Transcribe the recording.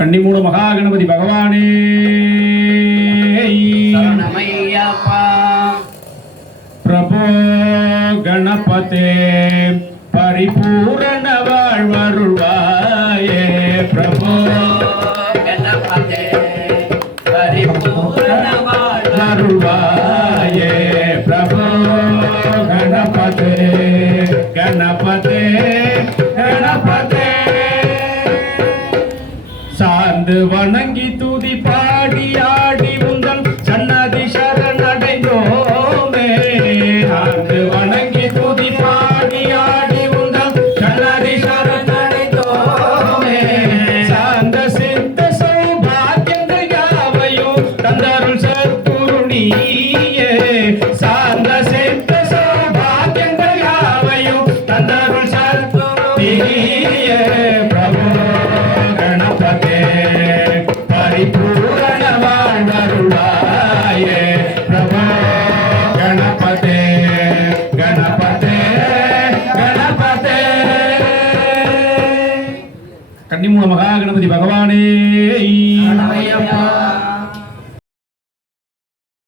கன்னிமூல மகா கணபதி பகவானே பிரபோ கணபதே பரிபூரண வாழ்வருள்வாயே. பிரபோ கணபதே பரிபூரண வாழ்வு அருள்வாயே பிரபோ கணபதே. வந்து வணங்கி துதி பாடி ஆடி உந்தன் சன்னதி சரணடைந்தோம். கன்னிமூல மகா கணபதி பகவானே. சரணமையப்பா